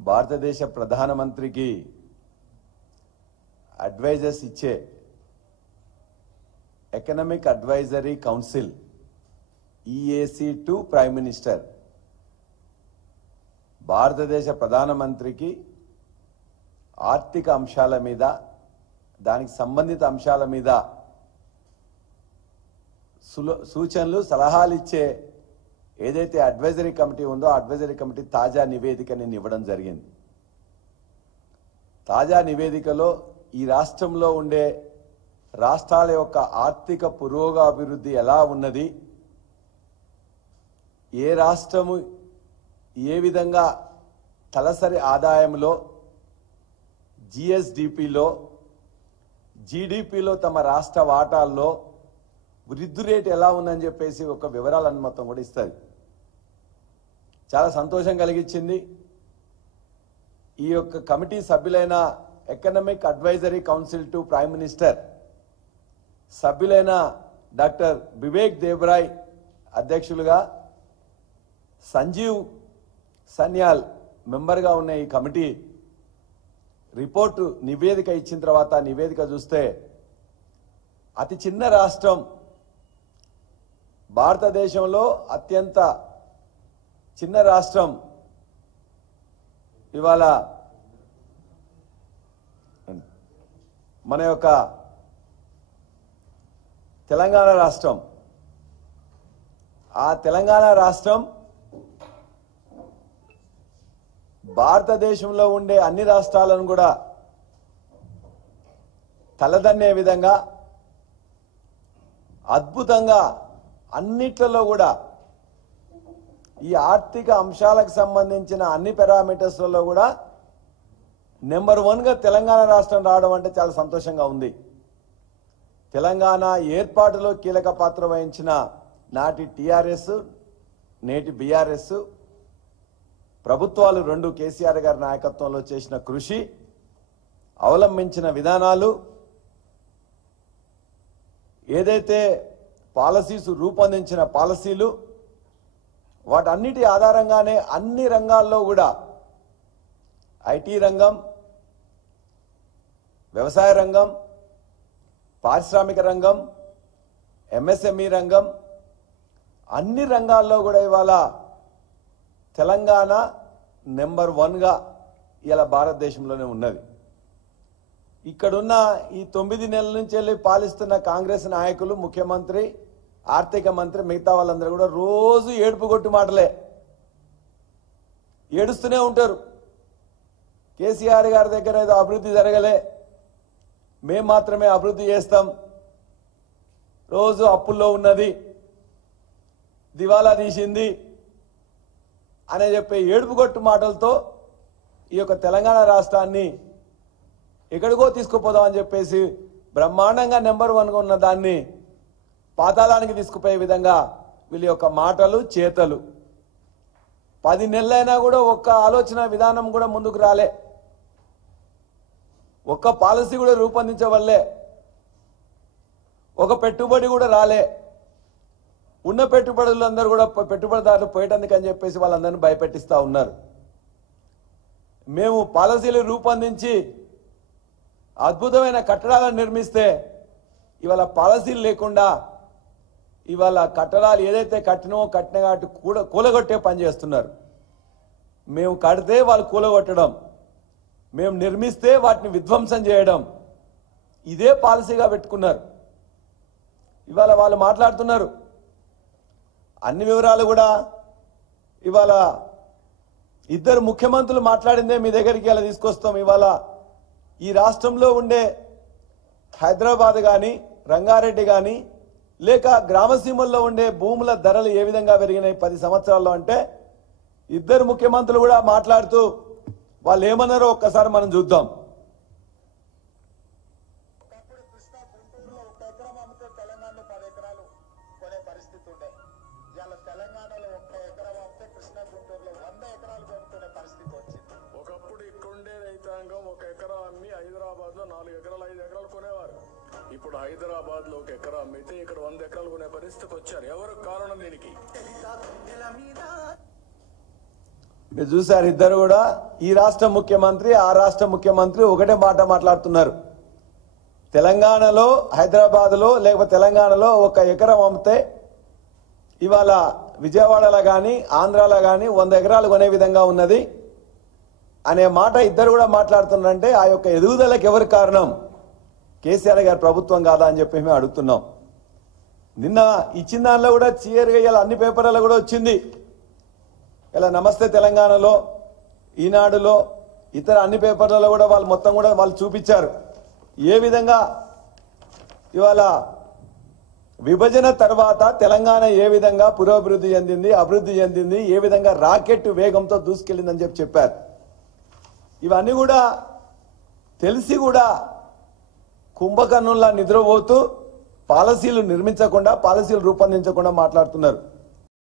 భారతదేశ ప్రధానమంత్రికి అడ్వైజర్స్ ఇచ్చే economic advisory council EAC to prime minister భారతదేశ ప్రధానమంత్రికి ఆర్థిక అంశాల మీద దానికి సంబంధిత అంశాల మీద సూచనలు సలహాలు ఇచ్చే ఏదైతే అడ్వైజరీ కమిటీ ఉందో ఆ అడ్వైజరీ కమిటీ తాజా నివేదికని ఇవ్వడం జరిగింది. తాజా నివేదికలో ఈ రాష్ట్రంలో ఉండే రాష్ట్రాల యొక్క ఆర్థిక పురోగతి ఎలా ఉన్నది, ఏ రాష్ట్రము ఏ విధంగా తలసరి ఆదాయంలో, జిఎస్డిపిలో, జీడిపిలో తమ రాష్ట్ర వాటాల్లో వృద్ధి రేటు ఎలా ఉందని చెప్పేసి ఒక వివరాలను మొత్తం కూడా ఇస్తుంది. చాలా సంతోషం కలిగించింది. ఈ యొక్క కమిటీ సభ్యులైన economic advisory council to prime minister సభ్యులైన డాక్టర్ బివేక్ దేబ్రాయ్ అధ్యక్షులుగా, సంజీవ్ సన్యాల్ మెంబర్గా ఉన్న ఈ కమిటీ రిపోర్టు నివేదిక ఇచ్చిన తర్వాత నివేదిక చూస్తే అతి చిన్న రాష్ట్రం, భారతదేశంలో అత్యంత చిన్న రాష్ట్రం ఇవాళ మన యొక్క తెలంగాణ రాష్ట్రం. ఆ తెలంగాణ రాష్ట్రం భారతదేశంలో ఉండే అన్ని రాష్ట్రాలను కూడా తలదన్నే విధంగా అద్భుతంగా అన్నిట్లలో కూడా ఈ ఆర్థిక అంశాలకు సంబంధించిన అన్ని పారామీటర్స్లలో కూడా నెంబర్ 1గా తెలంగాణ రాష్ట్రం రావడం అంటే చాలా సంతోషంగా ఉంది. తెలంగాణ ఏర్పాటులో కీలక పాత్ర వహించిన నాటి టీఆర్ఎస్, నేటి బీఆర్ఎస్ ప్రభుత్వాలు రెండు కేసీఆర్ గారి నాయకత్వంలో చేసిన కృషి, అవలంబించిన విధానాలు, ఏదైతే పాలసీస్ రూపొందించిన పాలసీలు, వాటన్నిటి ఆధారంగానే అన్ని రంగాల్లో కూడా ఐటీ రంగం, వ్యవసాయ రంగం, పారిశ్రామిక రంగం, ఎంఎస్ఎంఈ రంగం, అన్ని రంగాల్లో కూడా ఇవాళ తెలంగాణ నెంబర్ 1గా ఇలా భారతదేశంలోనే ఉన్నది. ఇక్కడున్న ఈ 9 నెలల నుంచి వెళ్ళి పాలిస్తున్న కాంగ్రెస్ నాయకులు, ముఖ్యమంత్రి, ఆర్థిక మంత్రి, మిగతా వాళ్ళందరూ కూడా రోజు ఏడుపు కొట్టు మాటలే, ఏడుస్తూనే ఉంటారు. కేసీఆర్ గారి దగ్గర ఏదో అభివృద్ధి జరగలే, మేం మాత్రమే అభివృద్ధి చేస్తాం, రోజు అప్పుల్లో ఉన్నది, దివాలా తీసింది అనే చెప్పే ఏడుపు కొట్టు మాటలతో ఈ యొక్క తెలంగాణ రాష్ట్రాన్ని ఎక్కడికో తీసుకుపోదామని చెప్పేసి బ్రహ్మాండంగా నెంబర్ 1గా ఉన్న దాన్ని పాతాళానికి తీసుకుపోయే విధంగా వీళ్ళ యొక్క మాటలు, చేతలు. 10 నెలలైనా కూడా ఒక్క ఆలోచన విధానం కూడా ముందుకు రాలే, ఒక్క పాలసీ కూడా రూపొందించవల్లే, ఒక పెట్టుబడి కూడా రాలే. ఉన్న పెట్టుబడులందరూ కూడా పెట్టుబడిదారులు పోయేటందుకు అని చెప్పేసి వాళ్ళందరినీ భయపెట్టిస్తా ఉన్నారు. మేము పాలసీలు రూపొందించి అద్భుతమైన కట్టడాలను నిర్మిస్తే ఇవాళ పాలసీలు లేకుండా ఇవాళ కట్టడాలు ఏదైతే కట్టినా కాబట్టి కూలగొట్టే పని చేస్తున్నారు. మేము కడితే వాళ్ళు కూలగొట్టడం, మేము నిర్మిస్తే వాటిని విధ్వంసం చేయడం, ఇదే పాలసీగా పెట్టుకున్నారు. ఇవాళ వాళ్ళు మాట్లాడుతున్నారు. అన్ని వివరాలు కూడా ఇవాళ ఇద్దరు ముఖ్యమంత్రులు మాట్లాడిందే మీ దగ్గరికి ఇలా తీసుకొస్తాం. ఇవాళ ఈ రాష్ట్రంలో ఉండే హైదరాబాద్ కానీ, రంగారెడ్డి కానీ, లేక గ్రామసీమల్లో ఉండే భూముల ధరలు ఏ విధంగా పెరిగినాయి 10 సంవత్సరాల్లో అంటే ఇద్దరు ముఖ్యమంత్రులు కూడా మాట్లాడుతూ వాళ్ళు ఏమన్నారో ఒక్కసారి మనం చూద్దాం. తెలంగాణలో 1 ఎకరం అమ్మితే కృష్ణా గుంటూరులో 100 ఎకరాలు కొనుక్కునే పరిస్థితి వచ్చింది. ఒకప్పుడు ఇక్కడుండే రైతాంగం 1 ఎకరా అమ్మి హైదరాబాద్ లో 4 ఎకరాలు 5 ఎకరాలు కొనేవారు. ఇప్పుడు హైదరాబాద్ లో 1 ఎకరా అమ్మితే ఇక్కడ 100 ఎకరాలు కొనే పరిస్థితికి వచ్చారు. ఎవరు కారణం దీనికి? మీరు చూశారు, ఇద్దరు కూడా ఈ రాష్ట్ర ముఖ్యమంత్రి ఆ రాష్ట్ర ముఖ్యమంత్రి ఒకటే మాట మాట్లాడుతున్నారు. తెలంగాణలో, హైదరాబాద్లో లేకపోతే తెలంగాణలో 1 ఎకరం అమ్మితే ఇవాళ విజయవాడలో కానీ ఆంధ్రాలో కానీ 100 ఎకరాలు కొనే విధంగా ఉన్నది అనే మాట ఇద్దరు కూడా మాట్లాడుతున్నారంటే ఆ యొక్క ఎదుగుదలకు ఎవరు కారణం? కేసీఆర్ గారి ప్రభుత్వం కాదా అని చెప్పి మేము అడుగుతున్నాం. నిన్న ఇచ్చిన దానిలో కూడా క్లియర్గా ఇలా అన్ని పేపర్లలో కూడా వచ్చింది. ఇలా నమస్తే తెలంగాణలో, ఈనాడులో, ఇతర అన్ని పేపర్లలో కూడా వాళ్ళు మొత్తం కూడా వాళ్ళు చూపించారు ఏ విధంగా ఇవాళ విభజన తర్వాత తెలంగాణ ఏ విధంగా పురోభివృద్ధి చెందింది, అభివృద్ధి చెందింది, ఏ విధంగా రాకెట్ వేగంతో దూసుకెళ్లిందని చెప్పారు. ఇవన్నీ కూడా తెలిసి కూడా కుంభకర్ణుల్లా నిద్రపోతూ పాలసీలు నిర్మించకుండా, పాలసీలు రూపొందించకుండా మాట్లాడుతున్నారు.